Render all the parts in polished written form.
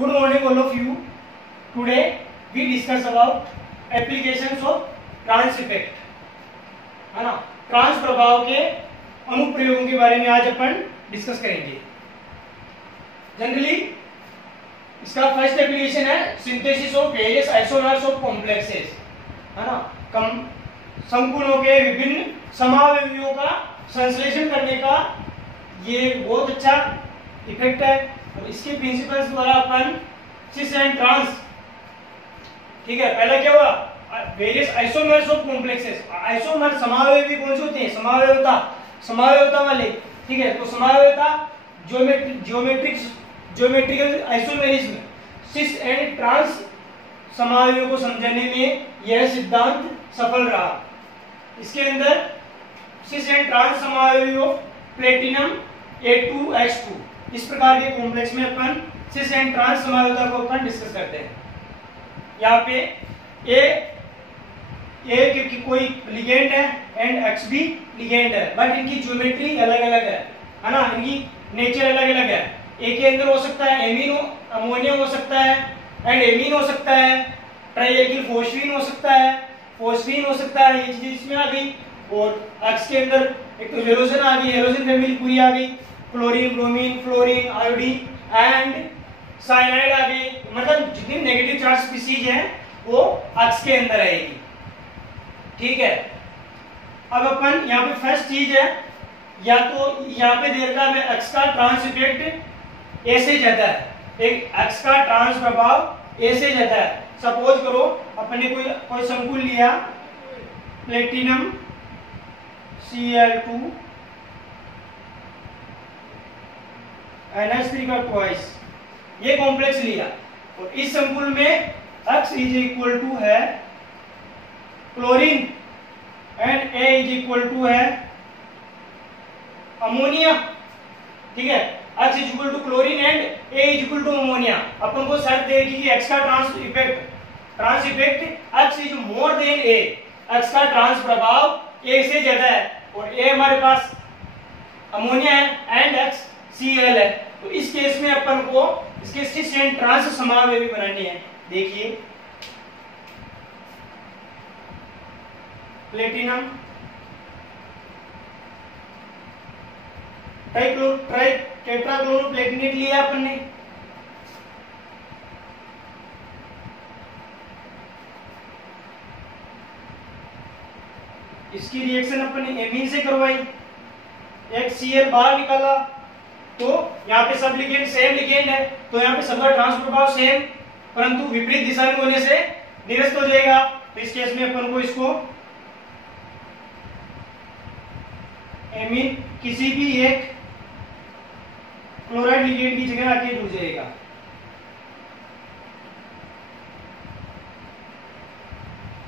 Good morning all of you. Today we discuss about applications of trans effect, है ना। Trans प्रभाव के अनुप्रयोगों के बारे में आज अपन डिस्कस करेंगे। जनरली इसका फर्स्ट एप्लीकेशन है synthesis of various isomers of complexes, है ना। संकुलों के विभिन्न समावयवियों का संश्लेषण करने का ये बहुत अच्छा इफेक्ट है। और इसके प्रिंसिपल्स द्वारा अपन सिस एंड ट्रांस, ठीक है। पहला क्या हुआ, various isomers of complexes. Isomer समावयवी कौन से होते हैं, समावयवता वाले, ठीक है। तो समावयवता geometrical isomerism, cis and trans समावयवों को समझने में यह सिद्धांत सफल रहा। इसके अंदर सिस एंड ट्रांस समावयवों प्लेटिनम A2H2 इस प्रकार के कॉम्प्लेक्स में अपन सिस एंड ट्रांस समावयवता को अपन डिस्कस करते हैं। यहाँ पे ए क्योंकि कोई लिगेंड है एंड X भी लिगेंड है, बट इनकी ज्योमेट्री अलग अलग है ना, इनकी नेचर अलग अलग है। ए के अंदर हो सकता है अमोनियम हो सकता है एंड एमीन हो सकता है, ट्राइएथिल फोस्फीन हो सकता है, फोस्फीन हो सकता है, ये चीज इसमें आ गई। और X के अंदर एक तो हेलोजन आ गई, हेलोजन फैमिली पूरी आ गई, chlorine, bromine, fluorine, iodine and cyanide आ गई। मतलब जितनी नेगेटिव चार्ज स्पीसीज हैं वो X के अंदर आएगी, ठीक है। अब अपन यहाँ पे फर्स्ट चीज है, या तो यहाँ पे दे रखा है X का ट्रांस इफेक्ट ए से ज्यादा है, एक X का ट्रांस प्रभाव ए से ज्यादा है। सपोज करो अपने कोई संकुल लिया, प्लेटिनम Cl2 NH3 का ट्वाइस, ये कॉम्प्लेक्स लिया और इस संकुल में X इज इक्वल टू है chlorine and A is equal to है अमोनिया, ठीक है। X is equal to chlorine and A is equal to ammonia. अपन को शर्त देगी कि X का trans effect X is more than A, X का ट्रांस प्रभाव A से ज्यादा है और A हमारे पास अमोनिया है एंड X Cl है। तो इस केस में अपन को इसके सिस एंड ट्रांस समावयवी बनानी है। देखिए प्लेटिनम टेट्राक्लोरोप्लेटिनेट लिया अपन ने, इसकी रिएक्शन अपन ने एमीन से करवाई, एक Cl बाहर निकाला। तो यहाँ पे सब लिगेंड सेम लिगेंड है, तो यहाँ पे सबका ट्रांस प्रभाव सेम परंतु विपरीत दिशा में होने से निरस्त हो जाएगा। तो इस केस में अपन को इसको एमीन किसी भी एक क्लोराइड लिगेंड की जगह आके जुड़ जाएगा।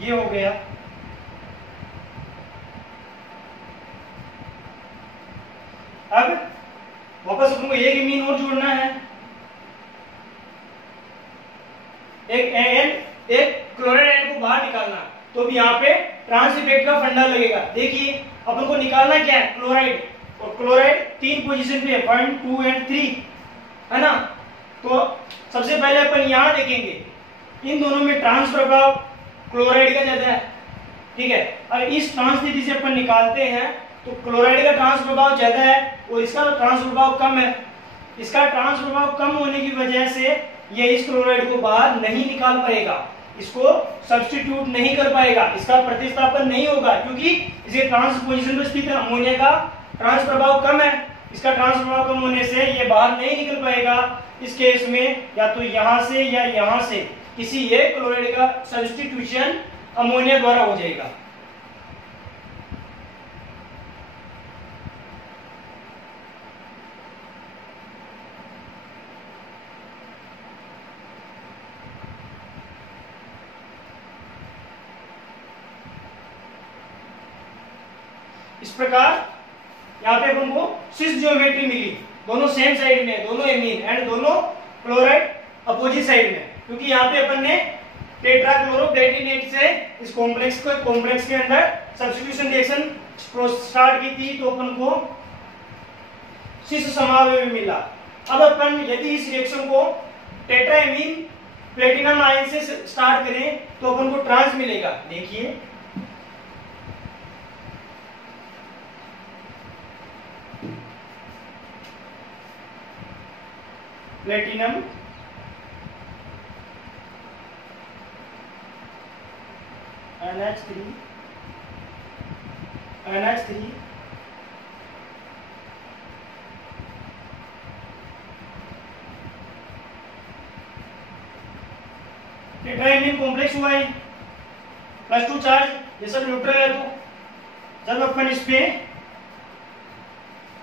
ये हो गया। अब वापस अपने को एक एमीन और जोड़ना है, एक क्लोराइड आयन को बाहर निकालना। तो भी यहाँ पे ट्रांस इफेक्ट का फंडा लगेगा। देखिए अपन को निकालना क्या है, क्लोराइड, और क्लोराइड 3 पोजीशन पे है, 1, 2 एंड 3, है ना। तो सबसे पहले अपन यहाँ देखेंगे इन दोनों में ट्रांस प्रभाव क्लोराइड का ज्यादा है, ठीक है। अगर इस ट्रांस स्थिति से अपन निकालते हैं तो क्लोराइड का ट्रांस प्रभाव ज्यादा है और इसका ट्रांस प्रभाव कम है। इसका ट्रांस प्रभाव कम होने की वजह से ये इस क्लोराइड को बाहर नहीं निकाल पाएगा, इसको सब्स्टिट्यूट नहीं कर पाएगा, इसका प्रतिस्थापन नहीं होगा क्योंकि इसे ट्रांस पोजीशन पर स्थित है। अमोनिया का ट्रांस प्रभाव कम है, इसका ट्रांस प्रभाव कम होने से ये बाहर नहीं निकल पाएगा। इस केस में या तो यहां से या यहां से किसी एक क्लोराइड का सब्स्टिट्यूशन अमोनिया द्वारा हो जाएगा। इस प्रकार यहाँ पे अपन को सिस ज्योमेट्री मिली, दोनों सेम साइड में, दोनों एमीन एंड दोनों क्लोराइड अपोजिट साइड में, क्योंकि यहाँ पे अपन ने टेट्राक्लोरोप्लेटिनेट से इस कॉम्प्लेक्स के अंदर सब्स्टिट्यूशन रिएक्शन स्टार्ट की थी, तो अपन को सिस समावयवी मिला। अब अपन यदि इस रिएक्शन को टेट्राएमीन प्लेटिनम आयन से स्टार्ट करें तो अपन को ट्रांस मिलेगा। देखिए प्लेटिनम NH3 टेट्राएमीन कॉम्प्लेक्स हुआ है, +2 चार्ज, ये सब न्यूट्रल है। तो जब अपन इसमें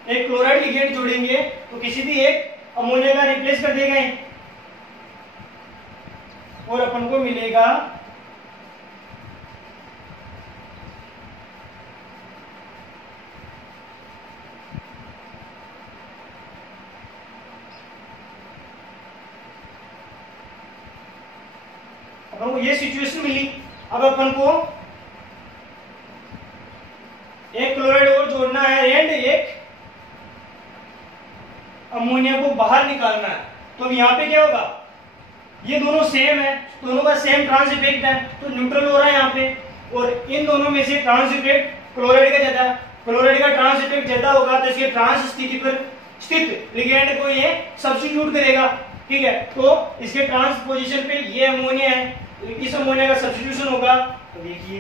एक क्लोराइड लिगेंड जोड़ेंगे तो किसी भी एक अमोनिया का रिप्लेस कर देगा और अपन को मिलेगा अपन को ये सिचुएशन मिली। अब अपन को एक क्लोराइड और जोड़ना है एंड एक अमोनिया को बाहर निकालना है। तो यहाँ पे क्या होगा, ये दोनों सेम है, दोनों का सेम ट्रांस इफेक्ट है तो न्यूट्रल हो रहा है यहाँ पे। और इन दोनों में से ट्रांस इफेक्ट क्लोराइड का ज्यादा है, क्लोराइड का ट्रांस इफेक्ट ज्यादा होगा तो इसके ट्रांस स्थिति पर स्थित लिगेंड को ये सब्स्टिट्यूट करेगा। ठीक है, तो इसके ट्रांस पोजीशन पे ये अमोनिया है, इस अमोनिया का सब्स्टिट्यूशन होगा। तो देखिए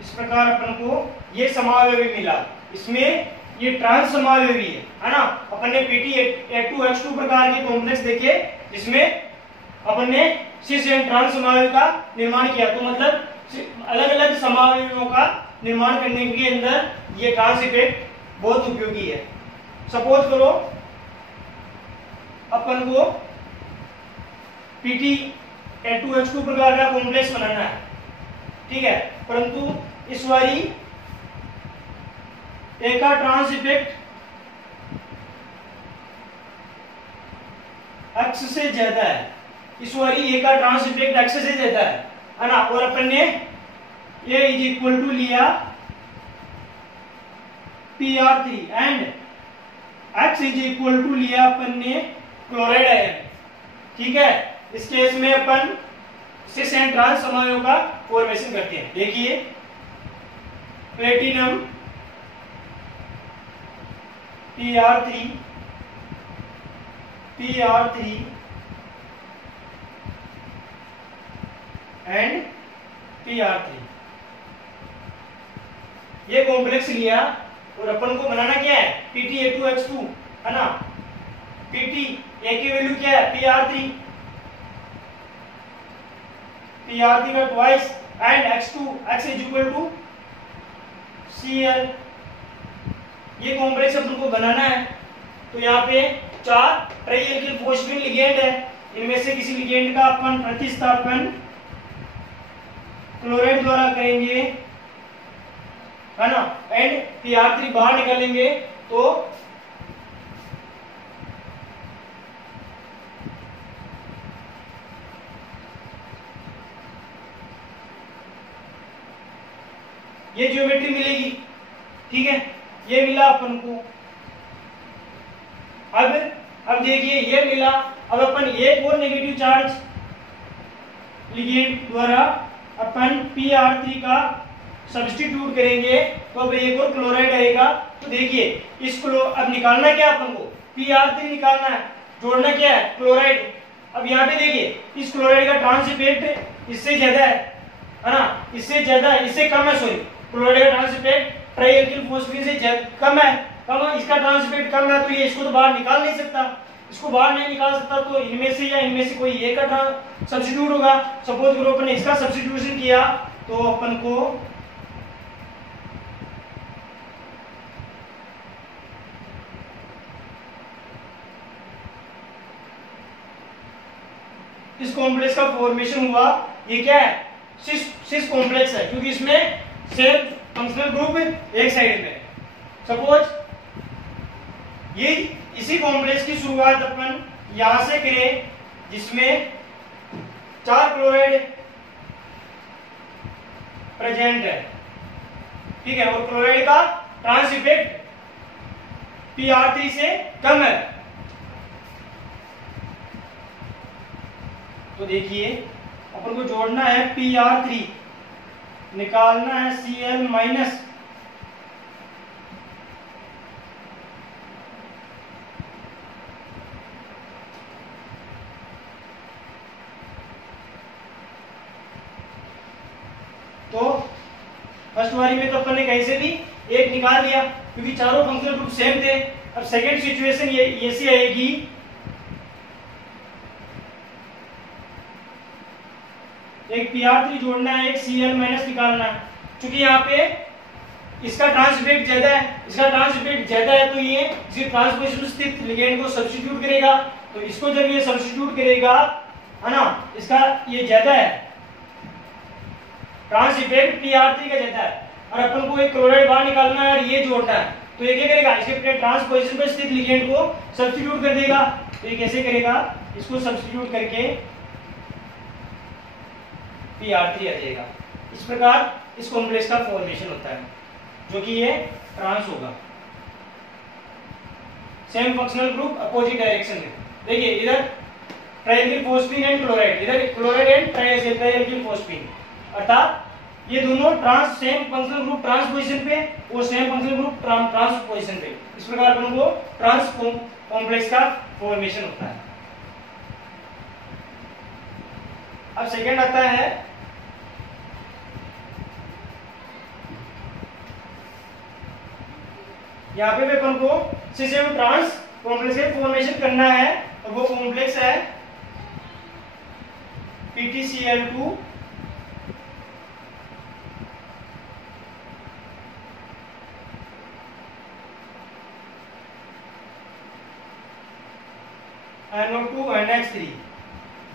इस प्रकार अपन को ये समावयवी मिला, इसमें ये ट्रांस समावयवी है ना। अपन ने Pt-A2H2 प्रकार के कॉम्प्लेक्स देखे जिसमें अपन ने सिस एंड ट्रांस समावयवी का निर्माण किया। तो मतलब अलग अलग समावयवियों का निर्माण करने के अंदर ये ट्रांस इफेक्ट बहुत उपयोगी है। सपोज करो अपन को Pt-A2H2 प्रकार का कॉम्प्लेक्स बनाना है, ठीक है, परंतु इस बारी ए का ट्रांस इफेक्ट एक्स से ज्यादा है, इस बारी ए का ट्रांस इफेक्ट एक्स से ज्यादा है ना। और अपन ने ए इज इक्वल टू लिया PR3 and X is equal to लिया अपन ने क्लोराइड आयन। ठीक है, इस केस में अपन सिस एंड ट्रांस समावयव का फॉर्मेशन करते हैं। देखिए प्लेटिनम PR3 एंड PR3 ये कॉम्प्लेक्स लिया और अपन को बनाना क्या है Pt-A2H2 है ना। Pt A की वैल्यू क्या है PR3 का twice and X2 X is equal to Cl। ये कॉम्प्लेक्स अपन को बनाना है। तो यहाँ पे 4 ट्राइएल्किल फॉस्फेट लिगेंड है, इनमें से किसी लिगेंड का अपन प्रतिस्थापन क्लोराइड द्वारा करेंगे है ना, एंड PR3 बाहर निकालेंगे तो ये ज्योमेट्री मिलेगी। ठीक है, ये मिला अपन को। अब देखिए ये मिला। अब अपन एक और नेगेटिव चार्ज लिगेंड द्वारा अपन PR3 का सब्स्टिट्यूट करेंगे तो अब एक और क्लोराइड आएगा। तो देखिए इसको अब निकालना क्या अपन को, PR3 निकालना है, जोड़ना क्या है क्लोराइड। अब यहाँ पे देखिए इस क्लोराइड का ट्रांस इफेक्ट इससे ज्यादा है ना, इससे ज्यादा, इससे कम है, सॉरी क्लोराइड का ट्रांस इफेक्ट ट्राइएल्किल फॉस्फेट से कम है, इसका ट्रांस इफेक्ट कम है तो ये इसको तो बाहर निकाल नहीं सकता। इसको बाहर नहीं निकाल सकता तो इनमें से या इनमें से कोई एक का सब्स्टिट्यूट होगा। सपोज करो अपन ने इसका सब्स्टिट्यूशन किया तो अपन को इस कॉम्प्लेक्स का फॉर्मेशन हुआ। ये क्या है, सिस कॉम्प्लेक्स है क्योंकि इसमें सेम फंक्शनल ग्रुप एक साइड में। सपोज ये इसी कॉम्प्लेक्स की शुरुआत अपन यहां से करें जिसमें 4 क्लोराइड प्रेजेंट है, ठीक है, और क्लोराइड का ट्रांस इफेक्ट PR3 से कम है। तो देखिए अपन को जोड़ना है PR3, निकालना है Cl माइनस, तो फर्स्ट बारी में तो अपन ने कैसे भी एक निकाल दिया क्योंकि चारों फंक्शनल ग्रुप सेम थे। अब सेकेंड सिचुएशन ये ऐसी आएगी, एक PR3 जोड़ना है, एक Cl माइनस निकालना है। क्योंकि यहाँ पे इसका ट्रांस इफेक्ट ज्यादा है, इसका ट्रांस इफेक्ट ज्यादा है, तो ये इसी ट्रांसपोजिशन स्थित लिगेंड को सब्स्टिट्यूट करेगा। तो इसको जब ये सब्स्टिट्यूट करेगा, है ना, इसका ये ज्यादा है, ट्रांस इफेक्ट PR3 का ज्यादा है, और अपन को एक क्लोराइड बाहर निकालना है और ये जोड़ना है। तो ये क्या करेगा, इसके ट्रांस पोजीशन पर स्थित लिगेंड को सब्स्टिट्यूट कर देगा। तो ये कैसे करेगा, इसको सब्स्टिट्यूट करके PR3 आ जाएगा। इस प्रकार इस कॉम्प्लेक्स का फॉर्मेशन होता है, जो कि ये ट्रांस होगा। Same functional group opposite direction में। देखिए इधर ट्राइएल्किल फोस्फीन एंड क्लोराइड, इधर क्लोराइड एंड ट्राइएल्किल फोस्फीन, अर्थात ये दोनों trans same functional group trans position पे और same functional group trans position पे। इस प्रकार अपन को ट्रांस कॉम्प्लेक्स का फॉर्मेशन होता है। अब सेकंड आता है यहाँ पे अपन को सिस्टम ट्रांस कॉम्प्लेक्स का फॉर्मेशन करना है, और वो कॉम्प्लेक्स है PTCl2 NO2 NH3।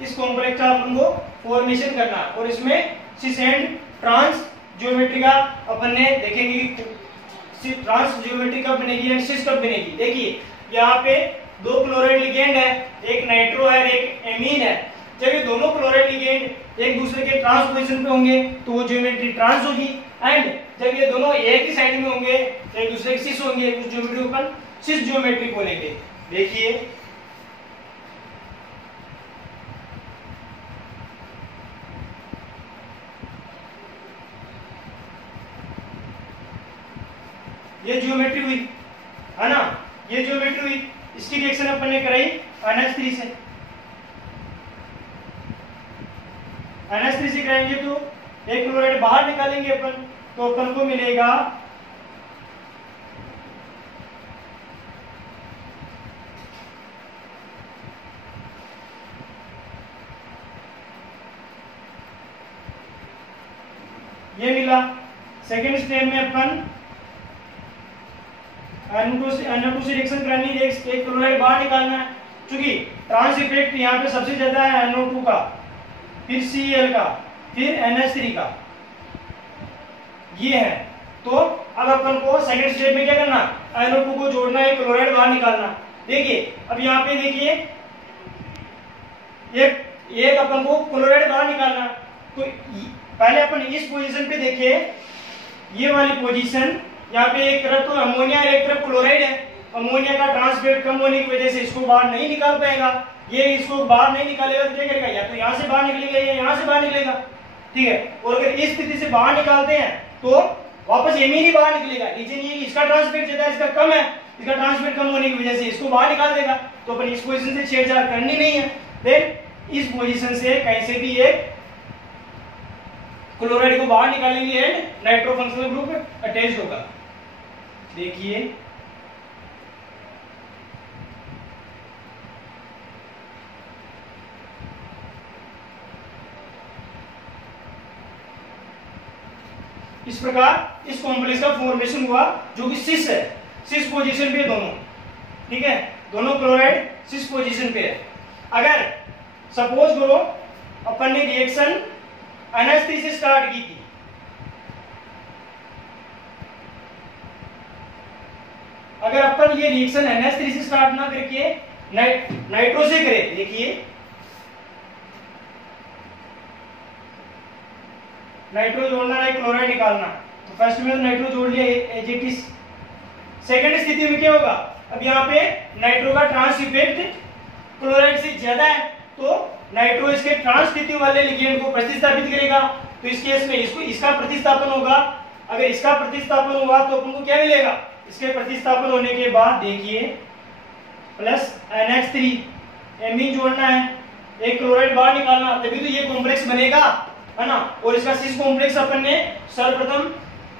इस कॉम्प्लेक्स का अपन को फॉर्मेशन करना, और इसमें सिस एंड ट्रांस ज्योमेट्री का अपन ने देखेंगे कि ट्रांस ज्योमेट्री कब बनेगी एंड सिस कब बनेगी। देखिए यहाँ पे 2 क्लोराइड लिगेंड है, एक नाइट्रो है, एक एमीन है। जब ये दोनों क्लोराइड लिगेंड एक दूसरे के ट्रांस पोजीशन पे होंगे तो वो ज्योमेट्री ट्रांस होगी, एंड जब ये दोनों एक ही साइड में होंगे तो एक दूसरे के सिस होंगे, उस ज्योमेट्री को अपन सिस ज्योमेट्री बोलेंगे। देखिए ये ज्योमेट्री हुई, है ना, ये ज्योमेट्री हुई। इसकी रिएक्शन अपन ने कराई NH3 से। NH3 से कराएंगे तो एक क्लोराइड बाहर निकालेंगे अपन, तो अपन को मिलेगा ये मिला। सेकेंड स्टेप में अपन NO2 से रिएक्शन करानी है, एक क्लोराइड बाहर निकालना है। क्योंकि ट्रांस इफेक्ट यहाँ पे सबसे ज्यादा है NO2 का, फिर Cl का, फिर NH3 का, ये है। तो अब अपन को सेकंड स्टेप में क्या करना, NO2 को जोड़ना है, क्लोराइड बाहर निकालना। देखिए अब यहाँ पे देखिए एक अपन को क्लोराइड बाहर निकालना। तो पहले अपन इस पोजीशन पे देखिए, ये वाली पोजीशन, यहाँ पे एक तरफ तो अमोनिया और एक तरफ क्लोराइड है। अमोनिया का ट्रांसफेट कम होने की वजह से इसको बाहर नहीं निकाल पाएगा, ये इसको बाहर नहीं निकालेगा तो क्या करेगा, या तो यहाँ से बाहर निकलेगा या यहाँ से बाहर निकलेगा, ठीक है। और अगर इस स्थिति से बाहर निकालते हैं तो वापस एमीन ही बाहर निकलेगा। रीजन ये इसका ट्रांसफेट ज्यादा है, इसका कम है, इसका ट्रांसफेट कम होने की वजह से इसको बाहर निकाल देगा। तो अपन इस पोजीशन से छेड़छाड़ करनी नहीं है, फिर इस पोजीशन से कैसे भी एक क्लोराइड को बाहर निकालेंगे and nitro functional group attach होगा। देखिए इस प्रकार इस कॉम्प्लेक्स का फॉर्मेशन हुआ, जो कि सिस है, सिस पोजीशन पे दोनों, ठीक है, दोनों क्लोराइड सिस पोजीशन पे है। अगर सपोज करो अपन ने रिएक्शन NH3 से स्टार्ट की थी, अगर अपन ये रिएक्शन NH3 से स्टार्ट ना करके नाइट्रो से करें, देखिए नाइट्रो जोड़ना है, क्लोराइड निकालना, तो फर्स्ट में नाइट्रो जोड़ लिया Ag। सेकंड स्थिति में क्या होगा, अब यहाँ पे नाइट्रो का ट्रांस इफेक्ट क्लोराइड से ज्यादा है, तो नाइट्रो इसके ट्रांस स्थिति वाले लिगेंड को प्रतिस्थापित करेगा। तो इस केस में इसका प्रतिस्थापन होगा। अगर इसका प्रतिस्थापन हुआ तो अपन को क्या मिलेगा, इसके प्रतिस्थापन होने के बाद देखिए प्लस NH3, एमीन जोड़ना है, एक क्लोराइड बाहर निकालना, तभी तो ये कॉम्प्लेक्स बनेगा, है ना। और इसका सिस कॉम्प्लेक्स अपन ने सर्वप्रथम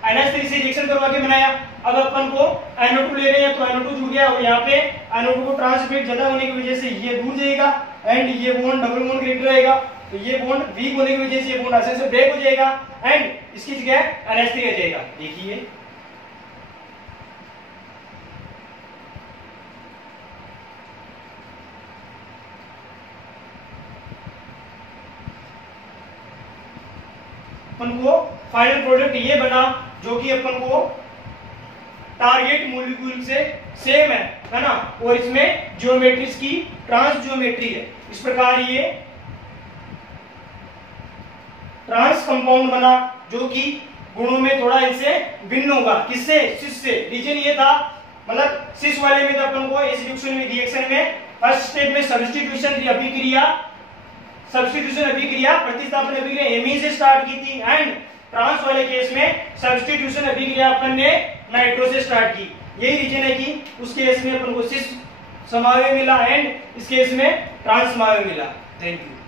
NH3 से रिएक्शन करवा के बनाया। अब अपन को NO2 ले रहे हैं, तो NO2 जुड़ गया, और यहाँ पे NO2 को ट्रांस इफेक्ट ज्यादा होने की वजह से ये दूर जाएगा, एंड ये बॉन्ड डबल बॉन्ड कैरेक्टर रहेगा, तो ये बॉन्ड वीक होने की वजह से ये बॉन्ड आसानी से ब्रेक हो जाएगा, एंड इसकी जगह NH3 आ जाएगा। देखिए अपन को फाइनल प्रोडक्ट ये बना, जो कि अपन को टारगेट मॉलिक्यूल से सेम है ना, और इसमें ज्योमेट्रीज की ट्रांस ज्योमेट्री है। इस प्रकार ये ट्रांस कंपाउंड बना, जो कि गुणों में थोड़ा इनसे भिन्न होगा। किससे, सिस से। रीजन ये था, मतलब सिस वाले में तो अपन को इस रिएक्शन में फर्स्ट स्टेप में सब्स्टिट्यूशन अभिक्रिया प्रतिस्थापन अभिक्रिया एमीन से स्टार्ट की थी, एंड ट्रांस वाले केस में सब्स्टिट्यूशन अभिक्रिया अपन ने नाइट्रो से स्टार्ट की। यही रीजन है कि उस केस में अपन को सिस समावेश मिला, एंड इस केस में ट्रांस समावेश मिला। Thank you.